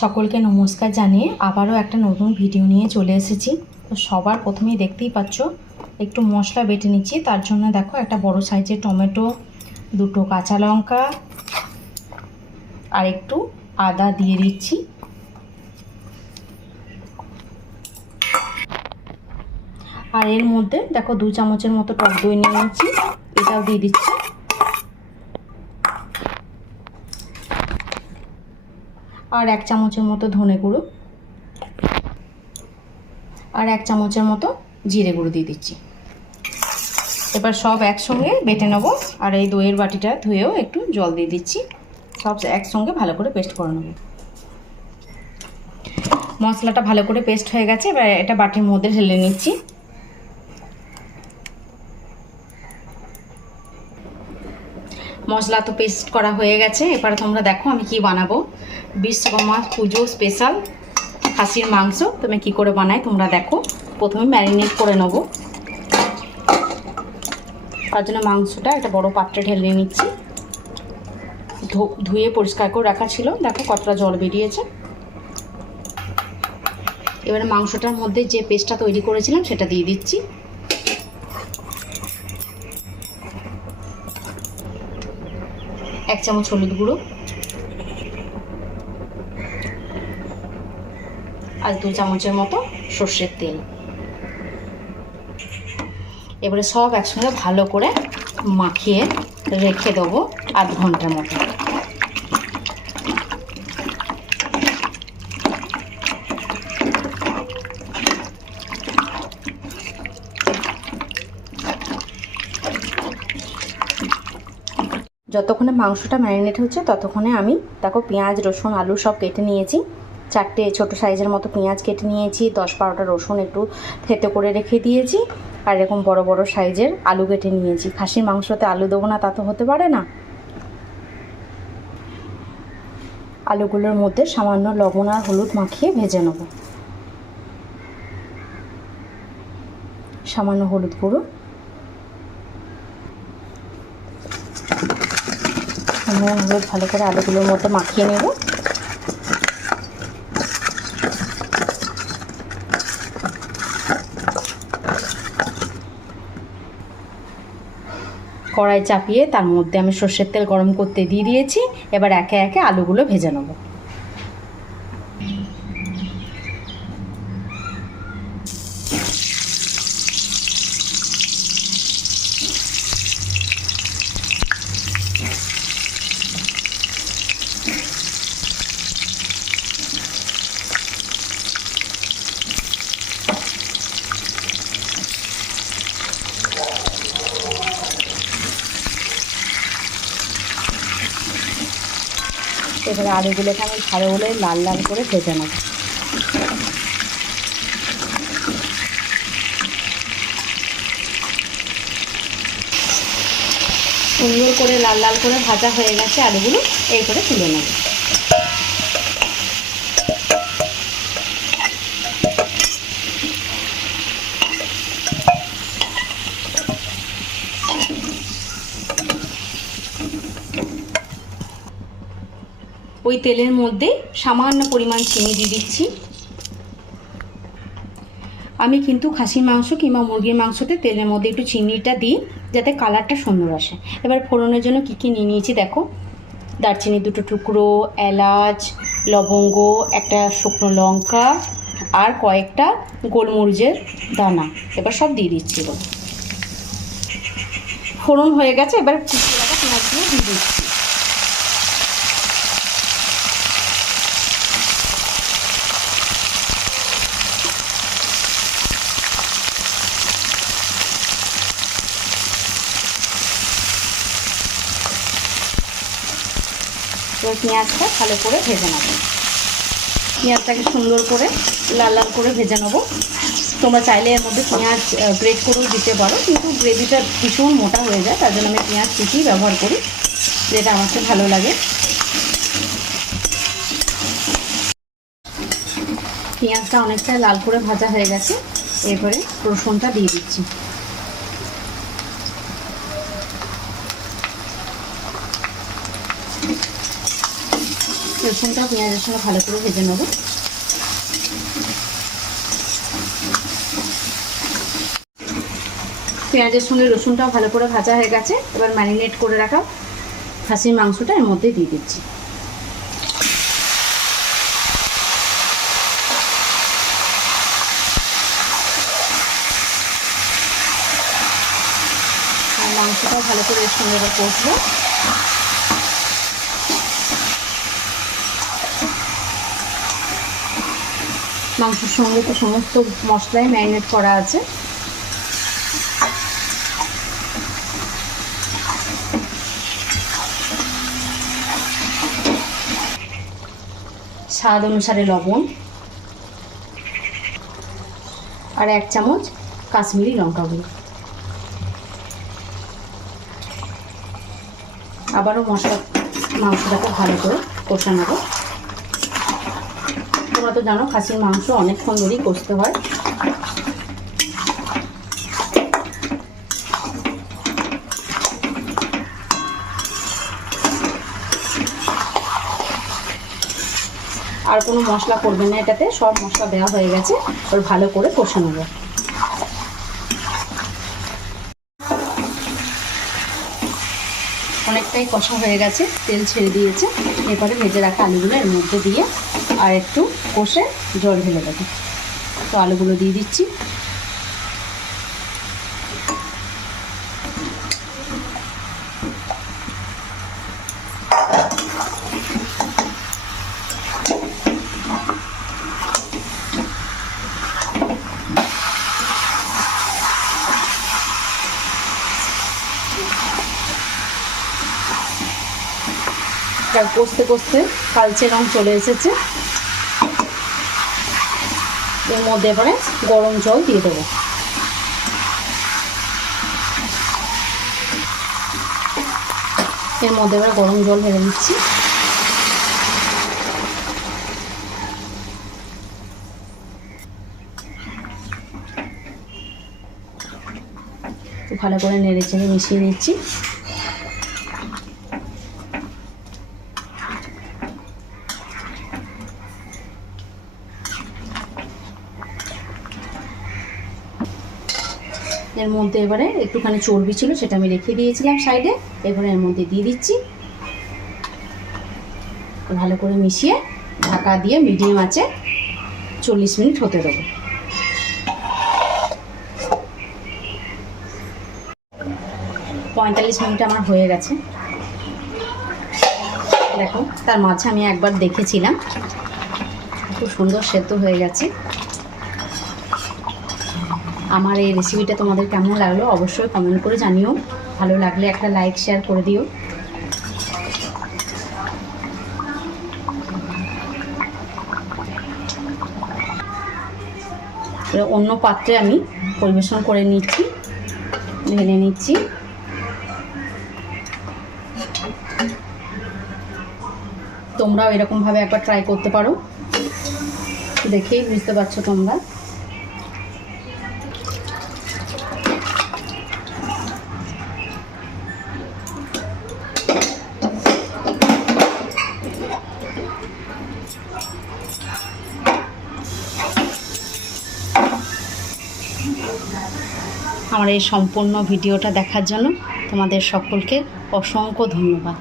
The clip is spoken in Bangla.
সকলকে নমস্কার জানিয়ে আবারও একটা নতুন ভিডিও নিয়ে চলে এসেছি। তো সবার প্রথমেই দেখতেই পাচ্ছ একটু মশলা বেটে নিচ্ছি। তার জন্য দেখো একটা বড় সাইজের টমেটো, দুটো কাঁচা লঙ্কা আর একটু আদা দিয়ে দিচ্ছি। আর এর মধ্যে দেখো 2 চামচের মতো টক দই নিয়ে নিচ্ছি, এটাও দিয়ে দিচ্ছি। আর 1 চামচের মতো ধনে গুঁড়ো আর 1 চামচের মতো জিরে গুঁড়ো দিয়ে দিচ্ছি। এবার সব একসঙ্গে বেটে নেব। আর এই দইয়ের বাটিটা ধুয়েও একটু জল দিয়ে দিচ্ছি। সব একসঙ্গে ভালো করে পেস্ট করে নেব। মশলাটা ভালো করে পেস্ট হয়ে গেছে, এবার এটা বাটির মধ্যে ঢেলে নিচ্ছি। মশলা তো পেস্ট করা হয়ে গেছে। এবারে তোমরা দেখো আমি কি বানাবো। বিশ্বকর্মা পুজো স্পেশাল খাসির মাংস তুমি কি করে বানাই তোমরা দেখো। প্রথমে ম্যারিনেট করে নেব। তার জন্য মাংসটা একটা বড় পাত্রে ঢেলে নিচ্ছি। ধুয়ে পরিষ্কার করে রাখা ছিল, দেখো কতটা জল বেরিয়েছে। এবারে মাংসটার মধ্যে যে পেস্টটা তৈরি করেছিলাম সেটা দিয়ে দিচ্ছি। এক চামচ হলুদ গুঁড়ো আর 2 চামচের মতো সর্ষের তেল। এবারে সব একসঙ্গে ভালো করে মাখিয়ে রেখে দেবো আধ ঘন্টার মতো। যতক্ষণে মাংসটা ম্যারিনেট হচ্ছে ততক্ষণে আমি দেখো পেঁয়াজ, রসুন, আলু সব কেটে নিয়েছি। 4টে ছোটো সাইজের মতো পেঁয়াজ কেটে নিয়েছি। 10-12টা রসুন একটু থেতো করে রেখে দিয়েছি। আর এরকম বড় বড় সাইজের আলু কেটে নিয়েছি। খাসির মাংসতে আলু দেবো না তা তো হতে পারে না। আলুগুলোর মধ্যে সামান্য লবণ আর হলুদ মাখিয়ে ভেজে নেব। সামান্য হলুদ গুঁড়ো, হলুদ ভালো করে আলুগুলোর মধ্যে মাখিয়ে নেব। কড়াই চাপিয়ে তার মধ্যে আমি সর্ষের তেল গরম করতে দিয়ে দিয়েছি। এবার একে একে আলুগুলো ভেজে নেব। এবারে আলুগুলোকে আমি ভালো করে লাল লাল করে ভেজে নেব। সুন্দর করে লাল লাল করে ভাজা হয়ে গেছে আলুগুলো, এই করে তুলে নেব। ওই তেলের মধ্যে সামান্য পরিমাণ চিনি দিয়ে দিচ্ছি। আমি কিন্তু খাসির মাংস কিংবা মুরগির মাংসতে তেলের মধ্যে একটু চিনিটা দিই যাতে কালারটা সুন্দর আসে। এবার ফোড়নের জন্য কী কী নিয়ে নিয়েছি দেখো। দারচিনি 2টো টুকরো, এলাচ, লবঙ্গ, একটা শুকনো লঙ্কা আর কয়েকটা গোলমরিচের দানা। এবার সব দিয়ে দিচ্ছি। ফোড়ন হয়ে গেছে, এবার কুচিয়ে রাখা পেঁয়াজগুলো দিয়ে দিচ্ছি। এবার পেঁয়াজটা ভালো করে ভেজে নেব। পেঁয়াজটাকে সুন্দর করে লাল লাল করে ভেজে নেব। তোমরা চাইলে এর মধ্যে পেঁয়াজ গ্রেট করেও দিতে পারো, কিন্তু গ্রেভিটা ভীষণ মোটা হয়ে যায়, তার জন্য আমি পেঁয়াজ কুচি ব্যবহার করি, যেটা আমার কাছে ভালো লাগে। পেঁয়াজটা অনেকটা লাল করে ভাজা হয়ে গেছে। এরপরে রসুনটা দিয়ে দিচ্ছি। রসুনটা পেঁয়াজের সঙ্গে ভালো করে ভেজে নেব। পেঁয়াজের সঙ্গে রসুনটাও ভালো করে ভাজা হয়ে গেছে। এবার ম্যারিনেট করে রাখা খাসির মাংসটা এর মধ্যে দিয়ে দিচ্ছি। আর মাংসটাও ভালো করে এর সঙ্গে এবার কষবো। মাংসের সঙ্গে তো সমস্ত মশলাই ম্যারিনেট করা আছে। স্বাদ অনুসারে লবণ আর 1 চামচ কাশ্মীরি লঙ্কা গুঁড়ো। আবারও মাংসটাকে ভালো করে কষা নেব। তোমরা তো জানো খাসির মাংস অনেকক্ষণ ধরেই কষতে হয়। আর কোনো মশলা করবেন না এটাতে, সব মশলা দেওয়া হয়ে গেছে। ওর ভালো করে কষা নেব। অনেকটাই কষা হয়ে গেছে, তেল ছেড়ে দিয়েছে। এরপরে ভেজে রাখা আলুগুলো এর মধ্যে দিয়ে আর একটু কষে জল ঢেলে দেবো। তো আলুগুলো দিয়ে দিচ্ছি। কষতে কষতে কালচে রং চলে এসেছে। এর মধ্যে এবারে গরম জল দিয়ে দেবো। এর মধ্যে এবারে গরম জল ঢেলে দিচ্ছি। ভালো করে নেড়ে চেড়ে মিশিয়ে নিচ্ছি। এর মধ্যে এবারে একটুখানি চর্বি ছিল, সেটা আমি রেখে দিয়েছিলাম সাইডে। এবারে এর মধ্যে দিয়ে দিচ্ছি। ভালো করে মিশিয়ে ঢাকা দিয়ে মিডিয়াম আঁচে 40 মিনিট হতে দেবো। 45 মিনিট আমার হয়ে গেছে। দেখো, তার মাঝে আমি একবার দেখেছিলাম, খুব সুন্দর সেদ্ধ হয়ে গেছে। আমার এই রেসিপিটা তোমাদের কেমন লাগলো অবশ্যই কমেন্ট করে জানিও। ভালো লাগলে একটা লাইক শেয়ার করে দিও। অন্য পাত্রে আমি পরিবেশন করে নিচ্ছি, ঢেলে নিচ্ছি। তোমরাও এরকমভাবে একবার ট্রাই করতে পারো, দেখেই বুঝতে পারছো তোমরা। আমার এই সম্পূর্ণ ভিডিওটা দেখার জন্য তোমাদের সকলকে অসংখ্য ধন্যবাদ।